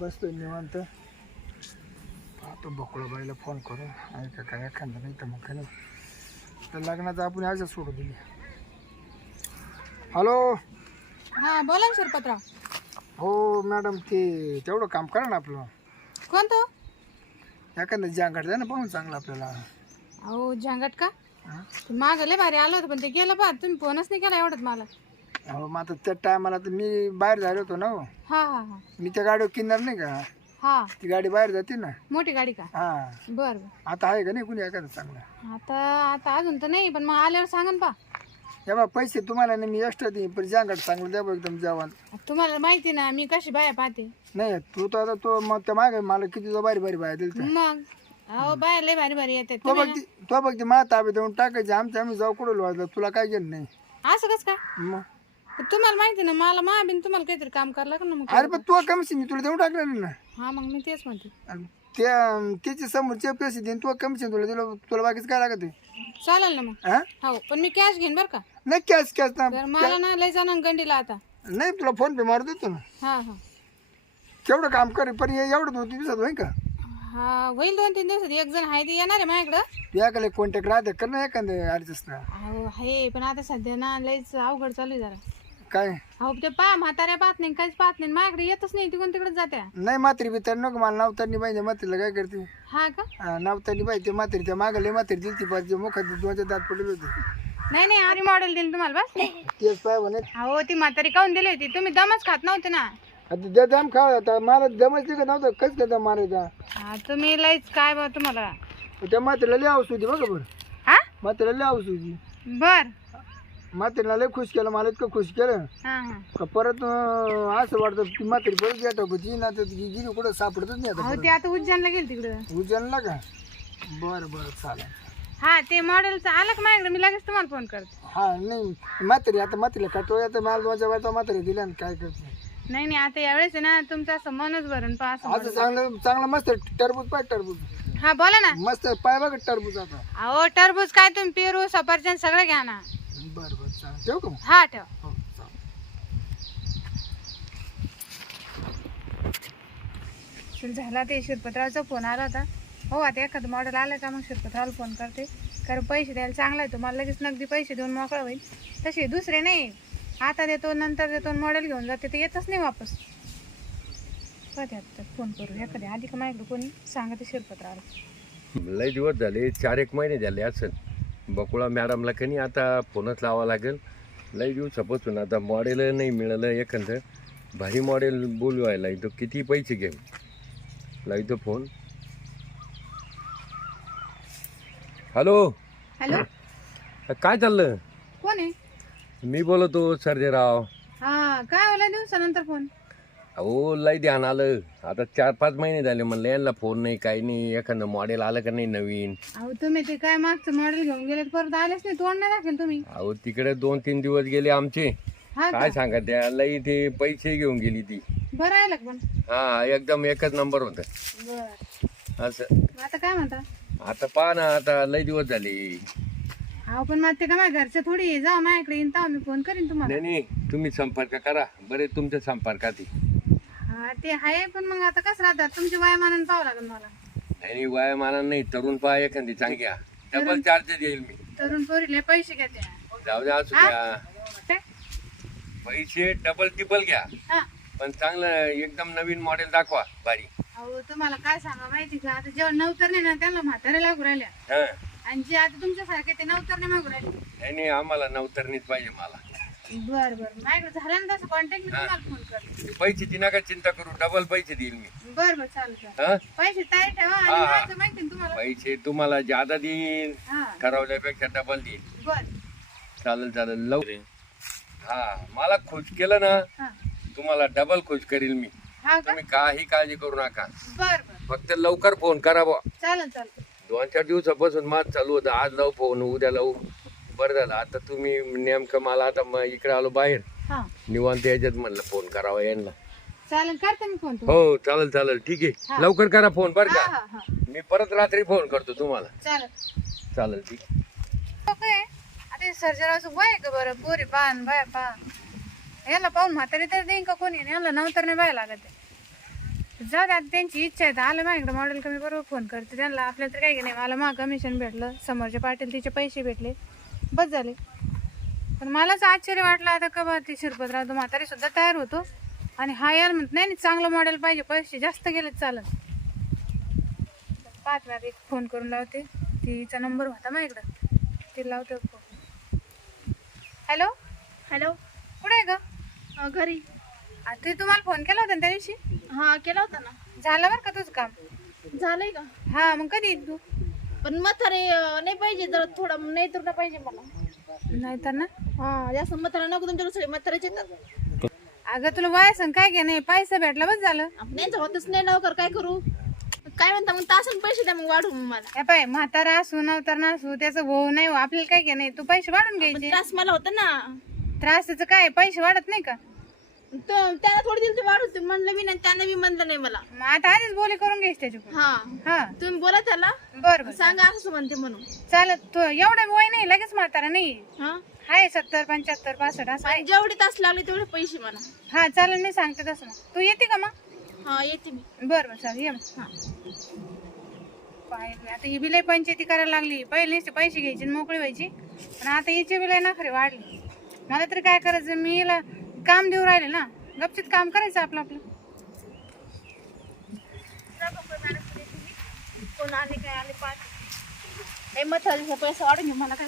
बसतो निवांत. पाहतो बकुळाबाईला फोन करून. ऐका काय? एखादा नाही तर मग काय नाही. तर लग्नाचं आपण आज सोडू दिली. हॅलो हा बोला ना शिरपतराव. हो मॅडम ते तेवढं काम करा ना आपलं. कोणतं? एखादं जांगाट द्या ना पाहून चांगलं आपल्याला. अहो झांगट का? हा? माग लय भारी आलं होतं पण ते गेलं पा तुम्ही फोनच नाही केला एवढंच मला. हो मग आता त्या टायमाला तर मी बाहेर झालो होतो ना हो. हा हा हा. मी त्या गाडीवर किन्नर नाही का? हा. ती गाडी बाहेर जाते ना. मोठी गाडी का? हा. बर बर. आता आहे का नाही कुणी एखादं चांगलं? आता आता अजून तर नाही पण मग आल्यावर सांगा ना पा. हे बा पैसे तुम्हाला नाही मी एक्स्ट्रा देईन पण जांगाट चांगलं द्या बा एकदम जेवण तुम्हाला माहिती ना मी कशी बाया पाहते. नाही तू तर आता तो मग त्या मागे मला किती तो बारी बारी बाया दिल मग? अहो बाया लय भारी भारी येते तो बघ ती तो बघ ती मा ताबे देऊन टाकायचे आमच्या आम्ही जाऊ कुठं वाजलं तुला काय घेणं नाही. असं कस काय? मग? तुम्हाला माहिती ना मला मा बिन तुम्हाला काहीतरी काम करायला लागलं ना मग अरे पण तू कमशी मी तुला देऊन टाकलं ना. हा मग मी तेच म्हणते. आणि त्या त्याचे समोरचे पैसे देईन तू कमिशन तुला दिलं तुला बाकीच काय लागत आहे? चालेल ना मग. हा? हो पण मी कॅश घेईन बरं का? नाही कॅश कॅश ना. तर मला ना लय जाणं गंडीला आता नाही तुला फोन पे मारू देतो ना. हा हा. केवढं काम कर पण हे एवढं दोन तीन दिवसात होईल का? हा होईल दोन तीन दिवसात. एक जण आहे ते येणार आहे माझ्याकडं. याकडे कॉन्टॅक्ट राहते कर ना एखादं ॲडजस्ट ना. अहो आहे पण आता सध्या ना लयच अवघड चालू आहे जरा. काय? अहो ते पा म्हाताऱ्या पाहत नाही काहीच पाहत नाही. माझ्याकडे येतच नाही तिकडून तिकडे जात्या. नाही मात्री बितर नको. मला नावतानी पाहिजे मात्रीला काय करते? हा का? हा, नावतानी पाहिजे ते मात्री त्या मागले मात्री दिली ती पाहिजे मुखात दोनच्या दात पडले होते. नाही नाही आम्ही मॉडेल दिली तुम्हाला बस. तेच पाय म्हणे. अहो ती म्हातारी काऊन दिली होती? तुम्ही दमच खात नव्हते ना. आता त्या दम खा आता मला दमच का नव्हतं? कस काय दम मारायचा? हा तुम्ही लयच काय बा तुम्हाला? त्या मात्रीला लय होती बघा बरं. हा? मात्रीला लय होती. बर. मात्रीला लय खुश केलं मला इतकं खुश केलं. हा हा. का परत अं, असं वाटतं की म्हातारी परत येतो होती ना तर ती गिरी कुठं सापडतच नाही अहो आता ते आता उज्जैनला गेली तिकडं. उजळला का? बरं बरं चालेल. हा ते मॉडेलचं आलं का माझ्याकडे? मी लगेच तुम्हाला फोन करते. हा नाही म्हातारी आता म्हातारीला कटो आता मला दोनच्या वेळा म्हातारी दिल्या ना काय करते? नाही नाही आता यावेळेस आहे ना तुमचं असं मनच भरून पा असं असं चांगलं चांगलं मस्त टरबूज पाय टरबूज. हा बोला ना. मस्त पाय बघा टरबूज आता. अहो टरबूज काय तुम्ही पेरू सफरचंद सगळं घ्या ना. बरं बरं चालेल. ठेवू का मग? हा ठेवा. हो चालेल. चल झाला ते शिरपतरावचा फोन आला होता. हो आता एखादं मॉडेल आलं का मग शिरपतरावला फोन करते. कारण पैसे द्यायला चांगला आहे तुम्हाला लगेच नगदी पैसे देऊन मोकळा होईल. तसे दुसरे नाही. आता देतो नंतर देतो मॉडेल घेऊन जाते ते येतच नाही वापस. कधी आता फोन करू. एखादी आधी का माझ्याकडे कोणी? सांगा ते शिरपतरावला. लय दिवस झाले चार एक महिने झाले असं बकुळा मॅडमला कनी आता फोनच लावा लागेल. लय दिवसापासून आता मॉडेल नाही मिळालं एखादं. भारी मॉडेल बोलवायला इथं किती पैसे घेऊ? लावतो फोन हॅलो हॅलो काय चाललं? कोण आहे? मी बोलतो सर्जेराव. हा काय होला दिवसानंतर फोन अहो लय ध्यान आलं. आता चार पाच महिने झाले म्हणलं यांना फोन नाही काही नाही. एखादं मॉडेल आलं का नाही नवीन? अहो तुम्ही ते काय मागचं मॉडेल घेऊन गेले परत आलेच नाही तोंड नाही दाखल तुम्ही. अहो तिकडे दोन तीन दिवस गेले आमचे. हा का? काय सांगा त्याला इथे पैसे घेऊन गेली ती. बरं आहे पण? हा एकदम एकच नंबर होत. बर. असं. आता काय म्हणता? आता पहा ना आता लय दिवस झाले. अहो पण मग ते का माझ्या घरचे थोडी जा माझ्याकडे येईन तेव्हा मी फोन करीन तुम्हाला. नाही नाही तुम्ही संपर्क करा. बरे तुमच्या संपर्कात आहे. हा ते आहे पण मग आता कसं राहतात? तुमच्या वयामानाने पाहावं लागेल मला. नाही नाही वयामाना नाही. तरुण पहा एखादी चांगली घ्या डबल चार्ज देईल मी. तरुण पोरीले पैसे घेते जाऊ द्या असू द्या. काय? पैसे डबल टिबल घ्या. हा. पण चांगलं एकदम नवीन मॉडेल दाखवा भारी. अहो तुम्हाला काय सांगा माहिती का? आता जेव्हा नवतर नाही ना त्यांना म्हातारे लागू राहिल्या. हा. आणि जे आता तुमच्यासारखे ते नवतर नाही मागू राहिले. नाही नाही आम्हाला नवतरणीच पाहिजे मला. बर बर. माझ्याकडे झालं ना तसं कॉन्टॅक्ट मी तुम्हाला फोन करते. पैशाची नका चिंता करू डबल पैसे देईल मी. बर बर चालेल चालेल. हा? पैसे तयार ठेवा आणि हा. माझं माहिती ना तुम्हाला. पैसे तुम्हाला ज्यादा देईन हा. ठरवल्यापेक्षा डबल देईन. बर. चालेल चालेल. लव हा मला खुश केलं ना हा. तुम्हाला डबल खुश करील मी. हा का? तुम्ही काही काळजी करू नका. बर बर. फक्त लवकर फोन करा बुवा. चालेल चालेल. दोन चार दिवसापासून माझ चालू होतं. आज लावू फोन उद्या लावू. बरं झालं. आता तुम्ही नेमकं मला आता म- इकडे आलो बाहेर. हा. निवांत याच्यात म्हणलं फोन करावा यांना. चालेल करते मी फोन तुम्हाला. हो चालेल चालेल. ठीक. आहे. लवकर करा फोन बरं हा का? हा हा मी परत रात्री फोन करतो तुम्हाला. चालेल. चालेल ठीक. आता हे वय आहे का बरं? पोरी पान बाय पा याला पाहून म्हातारी तर देईन का कोणी? याला नंतर नाही बाय लागत आहे. जाऊ त्यांची इच्छा आहे. तर आलं माझ्याकडे मॉडेल कमी बरोबर फोन करते. त्यांना आपल्याला तर काही नाही. मला मग कमिशन भेटलं. समोरच्या पाटील तिचे पैसे भेटले. बस झाले. पण मलाच आश्चर्य वाटलं आता का बा ते शिरपतराव तो म्हातारी सुद्धा तयार होतो. आणि हा यार म्हणत नाही चांगलं मॉडेल पाहिजे पैसे जास्त गेले चालत पाच वेळा एक फोन करून लावते. तिचा नंबर होता माझ्याकडं ते लावते फोन हॅलो हॅलो कुठे आहे ग? अ, घरी. ते तुम्हाला फोन केला होता ना त्या दिवशी? हा केला होता ना. झालं बरं का तुझं काम? झालंय का? हा मग कधी येईल तू? पण म्हातारे अ, नाही पाहिजे जरा थोडा नाही तर पाहिजे मला. नाही तर ना? हा जास्त म्हातारा नको तुमच्याकडे सगळे म्हाताऱ्याचे येतात. अगं तुला वय सांग काय घे नाही पैसा भेटला बस झालं. आपण यांचं होतच नाही लवकर काय करू? काय म्हणता मग तासन पैसे द्या मग वाढू मग मला. हे पाय म्हातारा असू नवतार नसू त्याचं भाऊ नाही हो, आपल्याला काय घे नाही तू पैसे वाढून घ्यायचे. त्रास मला होता ना. त्रासाचं काय पैसे वाढत नाही का? त्याला थोडी दिली ते वाढू ते म्हणलं मी नाही त्यानं मी म्हणलं नाही मला. मग आता आधीच बोली करून घ्यायची हा. हा. तुम्ही बोला त्याला. बर बर. सांगा असं म्हणते म्हणून. चालत तू एवढं वय नाही लगेच म्हातारा नाही. हा? आहे सत्तर पंच्याहत्तर पासष्ट असं आहे. जेवढे तास लागले तेवढे पैसे मला हा चालेल नाही सांगते तसं मग. तू येते का मग? हा येते मी. बरं बरं चालेल ये मग. हा. बी, आता ही बिलाई पंचायती करायला लागली. पहिले पैसे घ्यायचे आणि मोकळी व्हायची. पण आता हिची बिलाई नखरे वाढली. मला तरी काय करायचं मी हिला काम देऊ राहिले ना. गपचित काम करायचं आपलं आपलं. कोण आले काय आले पाच. नाही मग पैसा वाढून घे मला काय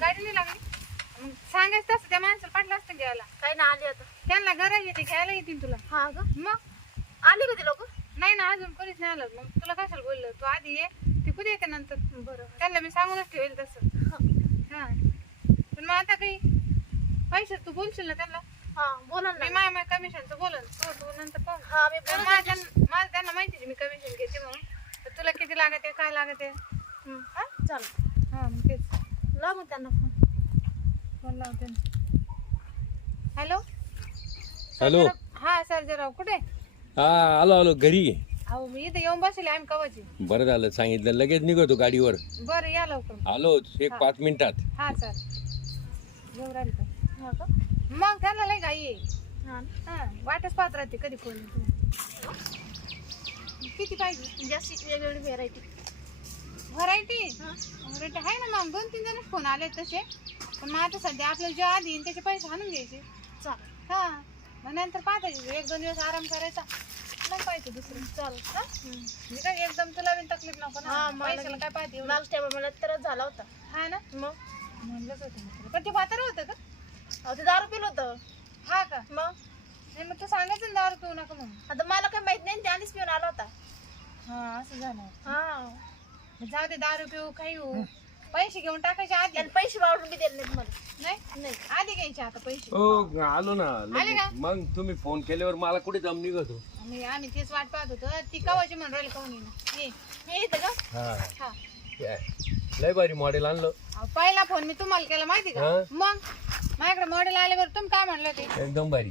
गाडी नाही लागली. मग सांगायचं तसं त्या माणसाला पाठलं असतं घ्यायला. काही ना आले आता. त्यांना गरज येते घ्यायला येतील तुला. हा का? मग? आले का ते लोक? नाही ना अजून कोणीच नाही आलं. मग तुला कशाला बोललं? तू आधी ये ते कुठे येते नंतर. बरं. त्यांना मी सांगूनच ठेवेल तसं. हा. पण मग आता काही पैसे तू बोलशील ना त्यांना? हा बोला ना कमिशनचं बोलन तू तू नंतर पाहू. हा मी पण बोला माझ्या माझं त्यांना माहिती आहे मी कमिशन घेते म्हणून. तर तुला किती लागत आहे काय लागत? आहे हा चाल हा मग तेच. लाव मग त्यांना फोन. फोन लावते हॅलो? हॅलो. हा सर्जराव कुठे? हा आलो आलो घरी अहो मी इथं येऊन बसले आम्ही कवाची? बरं झालं सांगितलं लगेच निघतो गाडीवर. बरं या लवकर. आलो एक पाच मिनिटात. हा सर येऊ राहिली का? हा का? मग त्याला लय आहे. हा हा वाटच पाहत राहते कधी कोण किती पाहिजे? जास्त वेगवेगळी व्हेरायटी व्हरायटी व्हरायटी आहे ना मग. दोन तीन जण फोन आले तसे. पण मग आता सध्या आपल्याला जे आधी येईन त्याचे पैसे हाणून घ्यायचे. चाल हा. मग नंतर पाहतायचे एक दोन दिवस आराम करायचा. मग पाहिजे दुसरं. चाल हा? मी काय एकदम तुला बी तकलीफ नको हा, ना मला पैशाला बी. काय पाहते एवढं? मागच्या मला त्रास झाला होता. हा ना? मग? म्हणलंच होतं मी तुला. पण ते म्हातारं होतं का? अहो ते दारू पिलं होतं. हा का? मग? नाही मग तू सांगायचं ना दारू पिऊ नका म्हणून. आता मला काय माहीत नाही त्यानेच पिऊन आला होता. हा असं झालं. हा. मग जाऊ दे दारू पिऊ काही होऊ. पैसे घेऊन टाकायचे आधी. पैसे वाढून बी नाहीत मला नाही? नाही. आधी घ्यायचे आता पैसे. हो आलो ना. आले का? लगेच. मग तुम्ही फोन केल्यावर मला कुठे दम निघतो? आम्ही आम्ही तेच वाट पाहत होतो. ती कवाची म्हणून राहिली ये मी येते का हा. हा. काय? लय भारी मॉडेल आणलं. अहो, पहिला फोन मी तुम्हाला केला माहिती का? हा? मग? माझ्याकडे मॉडेल आल्यावर तुम्ही काय म्हणलं ते एकदम भारी.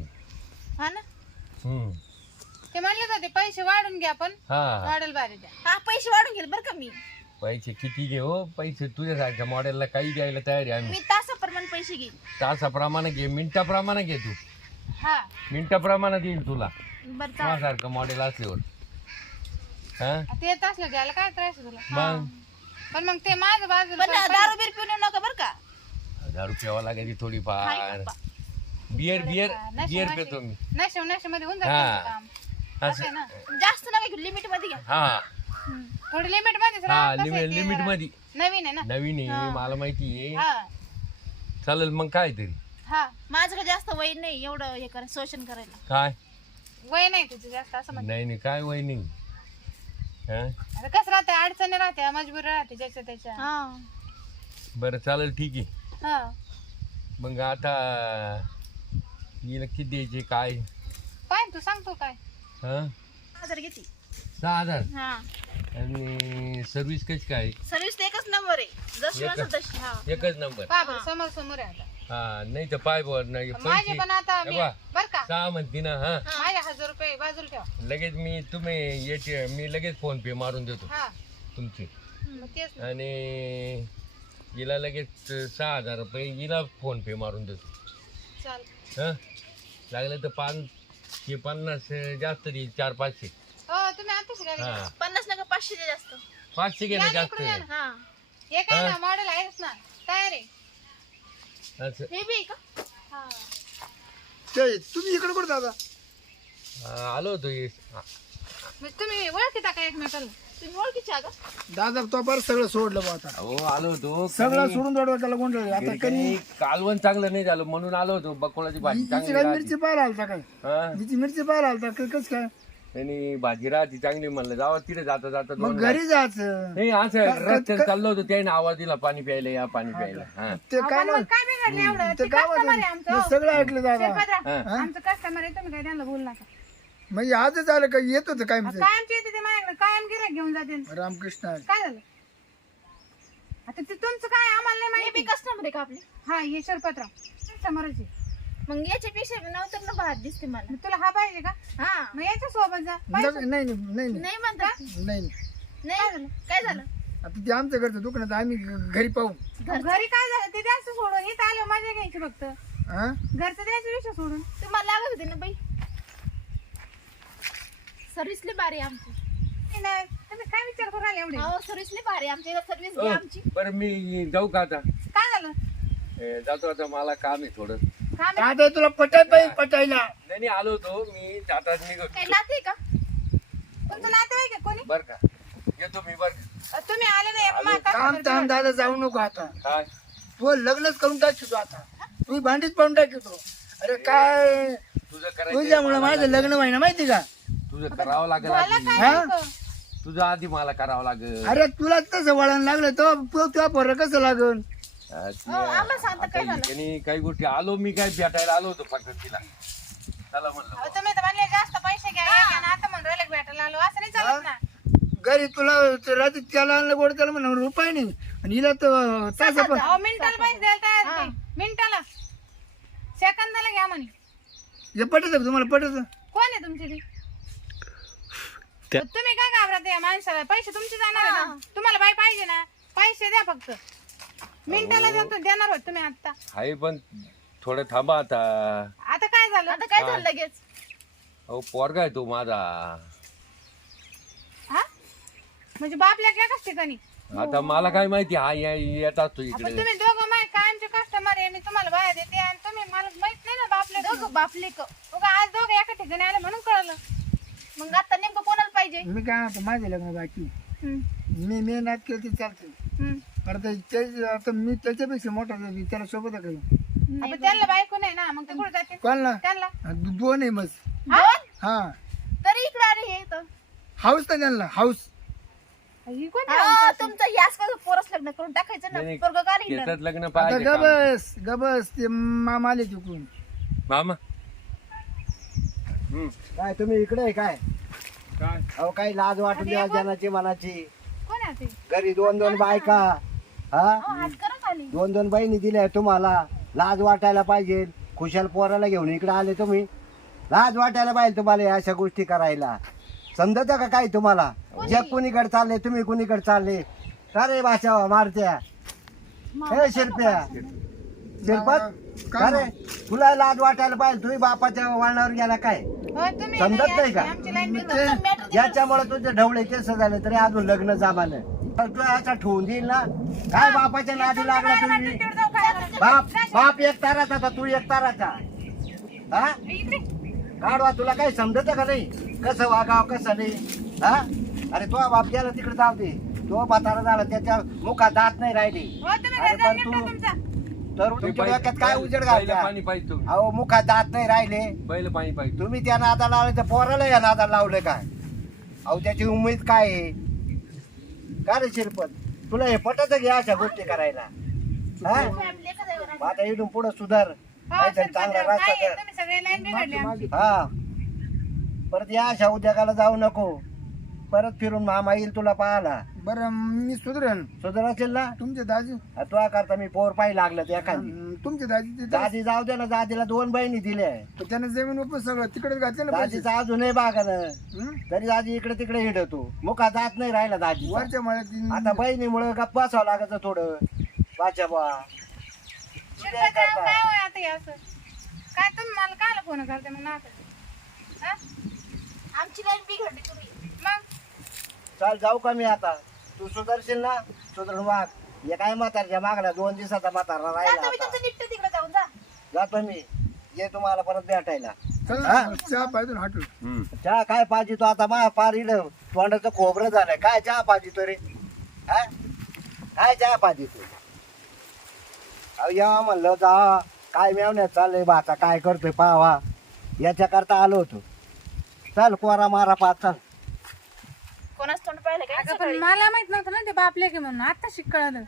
हा ना? हम्म. ते म्हणले होते पैसे वाढून घ्या पण. हा. मॉडेल भारी द्या. हा पैसे वाढून घेईल बरं का मी. पैसे किती घे हो? पैसे तुझ्यासारख्या मॉडेलला काही द्यायला तयार आहे आम्ही. मी तासाप्रमाणे पैसे घेईन. तासाप्रमाणे घे मिनिटाप्रमाणे घे तू. हा. मिनिटाप्रमाणे देईल तुला. बरं तुझ्यासारखं मॉडेल असल्यावर. हा? ते घ्यायला काय त्रास आहे तुला? मग? पण मग ते माझं बाजूला पण दारू बीर पिऊन येऊ नका बरं का? दारू प्यावा लागायची थोडीफार. हाय बाप्पा. बियर बियर नशे- बियर नशे- पितो मी नशे नशे मध्ये होऊन हा. जातं काम. असं. आहे ना? जास्त नका घेऊ लिमिटमध्ये घ्या. हा. थोडी लिमिट हा. कसं मध्ये. नवीन आहे ना? नवीन आहे मला माहिती आहे. हा. चालेल मग काय तरी? हा. माझं काय जास्त वय नाही एवढं हे करा शोषण करायला काय? वय नाही तुझं जास्त असं म्हणते. नाही नाही काय वय नाही? हा? आता कसं राहते अडचणी राहते मजबुरी राहते ज्याच्या त्याच्या. हा. बरं चालेल ठीक आहे. हा. मग आता हिला किती द्यायचे काय? पाय तू सांगतो काय. हा? हजार घेते. सहा हजार? हा. आणि सर्विस कशी काय? सर्विस तर एकच नंबर आहे. जशी एकच. असं तशी हा. एकच नंबर. बरं समोर समोर आहे आता. हा नाही तर पाय बर नाही माझे पैसे पण आता मी. बर का? सहा म्हणती ना हा. माझे हजार रुपये बाजूला ठेवा. लगेच मी तुम्ही येते मी लगेच फोन पे मारून देतो. हा. तुमचे. मग तेच ना. आणि हिला लगेच सहा हजार रुपये हिला फोन पे मारून देतो. चाल हं? लागलं तर पाच हे पन्नास जास्त दे चार पाचशे. तुम्ही आताच गाडी हा. पन्नास नका पाचशे जास्त. पाचशे ना जास्त. इकडून या ना. हा. हे काय ना मॉडेल आहेच ना. तयार आहे. असं. हे बी आहे का? हा. ते तुम्ही इकडे कुठे दादा? हा, आलो होतो. हा, तुम्ही ओळखीता का एकमेकाला तुम्ही ओळखीच्या का? दादा तो बरं सगळं सोडलं बा आता. अहो आलो होतो. सगळं सोडून जोडवा त्याला गोंधळ आता कधी काही कालवण चांगलं नाही झालं म्हणून आलो होतो बकोळाची भाजी हिची चांगली काय मिरची पाहायला आलता काय? हा. हिची मिरची पाहायला आलता कस काय? आणि भाजी राहते चांगली म्हणलं जावा तिथे जाता जाता मग दोन घरी जायचं. नाही असं रस्त्याने चाललो होतो त्याने आवाज दिला पाणी प्यायला या पाणी प्यायला. हा. ते काय पण मग काय बिघडलं एवढं? ते ते गावात कस्टमर आहे मी हो. सगळं ऐकलं दादा शिरपतराव, आमचं कस्टमर आहे तुम्ही काय त्यांना बोल नका. म्हणजे आजच आलं का येत होतं काय म्हणजे कायमची येते ते माझ्याकडे. कायम गिऱ्हाईक घेऊन जाते रामकृष्ण. हरी. काय झालं? आता ते तुमचं काय आम्हाला नाही हे माहिती कस्टमर आहे का आपले? हा हे शिरपतराव. कस्टमरची मग याच्यापेक्षा नव्हतं ना भात दिसते मला. तुला हा पाहिजे का? हा. मग याच्या सोबत जा. नाही नाही नाही नाही. नाही म्हणता. नाही नाही. काय झालं? आता ते आमचं घरचं दुकानात आम्ही घ- घरी पाहू. घरी काय झालं? ते द्यायचं सोडून. इथं आलं मजा घ्यायची फक्त. हा? घरचं द्यायचं विषय सोडून. तुम्हाला लागत होते ना बाई? सर्व्हिसली बारी आहे आमची. नाही, नाही. तुम्ही काय विचार करू राहिले एवढे? हो सर्व्हिसली बारी आहे आमची. सर्व्हिस ओ, घ्या आमची. बरं मी जाऊ का आता? काय झालं? ए, जातो आता. मला काम आहे थोडं. आता तुला पटाय पाहिजे पटायला. नाही नाही, आलो होतो. मी आता निघतो काय नाते का? तुमचं नातेवाईक आहे कोणी? बर का. येतो मी बर अ, तुम्ही आले नाही मग आता काम ताम दादा जाऊ नको आता. काय? तू लग्नच करून टाकतो आता. तू भांडीच पाहून टाकतो अरे काय? तुझं करायचं तुझ्यामुळे माझं लग्न व्हायना माहिती का? तुझं करावं लागेल आधी. काय हा? तुझं आधी मला करावं लागेल. अरे तुला तसं वळण लागलं तो तो तुला पोरं कसं लागल ते- आम्हाला सांगता काय आता इकडे काही गोष्टी आलो मी काय भेटायला आलो होतो फक्त तिला. चला म्हणलं. अहो, तुम्ही तर म्हणले जास्त पैसे घ्या हे घ्या ना, आता म्हणून राहिले भेटायला आलो. असं नाही चालत ना. घरी तुला ते रात्री त्याला आणलं गोड त्याला म्हणा रुपये नाही. आणि हिला तर तसं पण अहो मिनिटाला पैसे द्यायला तयार. मिनिटाला. सेकंदाला घ्या म्हणे. हे पटत का तुम्हाला? पटत कोण आहे तुमची ती? तुम्ही काय घाबरत या माणसाला? पैसे तुमचे जाणार आहे ना. तुम्हाला बाई पाहिजे ना. पैसे द्या फक्त. मिनिटाला देतो देणार होत तुम्ही आता आहे पण थोडं थांबा आता. आता काय झालं? आता काय झालं लगेच? अहो पोरगा आहे तो माझा. हा? म्हणजे बापल्या एकाच ठिकाणी? आता मला काय माहिती हा या- येत असतो आपण इकडे. तुम्ही दोघं माय कायमचे कस्टमर आहे मी तुम्हाला बाहेर देते आणि तुम्ही मला माहीत नाही ना बापल्या दोघं बापले क उगा आज दोघं एका ठिकाणी आले म्हणून कळलं. मग आता नेमकं कोणाला पाहिजे? मी काय म्हणतो माझे लग्न बाकी हम्म, मी मी नात केली ती चालते. हम्म. आता ते आता मी त्याच्यापेक्षा मोठा आहे, त्याला सोबत आहे त्यांना बायको नाही ना मग ते कुठे जाते कोणला? त्यांना? दोन आहे मग दोन हा. तरी इकडे आले हे हाऊस ना त्यांना हाऊस ही कोणती हा, तुमचं यास का पोरस लग्न करून टाकायचं ना? नाही, पोरग का नाही शेतात लग्न आता? गबस गबस ते मामा आले तिकडून. मामा? हम्म. काय तुम्ही इकडे आहे काय? काय? अहो काही लाज वाटून द्या जनाची मनाची. कोण आहे ते? घरी दोन दोन बायका. हा? आज करत आली. दोन दोन बहिणी दिल्या तुम्हाला. लाज वाटायला पाहिजे. खुशाल पोराला घेऊन इकडे आले तुम्ही. लाज वाटायला पाहिजे तुम्हाला या अशा गोष्टी करायला. समजत का काय तुम्हाला? जग कुणीकडे चालले तुम्ही कुणीकडे चालले? का रे भाषा मारत्या? हे शिरप्या. शिरपत? का रे? तुला लाज वाटायला पाहिजे. तुम्ही बापाच्या वळणावर गेला काय? हो तुम्ही समजत नाही का? याच्यामुळे तुझे ढवळे केस झाले तरी अजून लग्न जमानं. तर तू असा ठेवून देईल ना. काय बापाच्या नादी लागला तुम्ही? बाप बाप एक ताराचा तर तू एक ताराचा. हा? काढवा तुला काही समजत का नाही? कसं वागाव कसं नाही? हा? अरे तो बाप गेला तिकडे जाऊ दे. तो म्हातारा झाला त्याच्या मुखात दात नाही राहिली. हो अरे पण तू- तुमचा. तर तुम्ही तुमच्या डोक्यात काय उजेड घालता? पाणी पाहिजे तुम्ही. अहो मुखात दात नाही राहिले. पहिलं पाणी पाहिजे तुम्ही. त्या नादाला लावले तर पोराला या नादाला लावलं काय? अहो त्याची उमेद काय आहे? का रे शिरपत तुला हे पटत घ्या अशा गोष्टी करायला? हा? मग आता इथून पुढे सुधार. हो, काहीतरी सरपंच, चांगला रस्ता आहे? कर. तुम्ही सगळे लाईन बिघडली आमची. हा. परत या अशा उद्योगाला जाऊ नको. परत फिरून मामा येईल तुला पाहायला. बरं मी सुधरेन. सुधर असेल ना? तुमचे दाजी? आ, तुला करता मी पोर पाहिजे लागलं ते एखादी. तुमचे दाजी ते दादी जाऊ दे ना दादीला दोन बहिणी दिल्या तर त्याने जमीन उपर सगळं तिकडेच घातले ना पैसे? अजूनही बागा हं? तरी दादी इकडे तिकडे हिंडतो. मुका जात नाही राहिला दादी वरच्या मळ्यात आता बहिणीमुळे गप्पा असावं लागत थोडं. वाचा बा काय होय आता हे असं? काय तुम्ही मला कायला फोन करते मग ना हा? आमची लाईन बिघडली तुम्ही. चाल जाऊ का मी आता? तू सुधरशील ना? सुधरून वाग हे काय म्हातारच्या मागला दोन दिवसाचा म्हातारा राहिला तुम्ही आता. तुमचं निपट तिकडे जाऊन जा. जातो मी. ये तुम्हाला परत भेटायला. चल? चहा पाहिजे हॉटेल हम्म. चहा काय पाहिजे तो आता? मा पार इड तोंडाचं खोबरं झालंय. काय चहा पाहिजे तो रे हा? काय चहा पाहिजे तू? अहो या म्हणलं जा. काय मेवण्यात चाललंय बा आता काय करतोय पावा? याच्या करता आलो होतो. चल कोरा मारा पाच चल. कोणाच तोंड पाहिलं काय अगं पण मला माहीत नव्हतं ना ते बापले की म्हणून. आता शिक कळलं.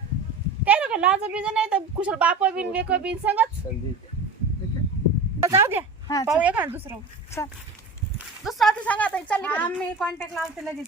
ते लोक लाज बीज नाही तर कुशल बाप बिन लेक बिन संगच. जाऊ द्या. हा, पाहू एखाद दुसरं? चल. दुसरं आता सांगा आता चालली. आम्ही कॉन्टॅक्ट लावते लगेच.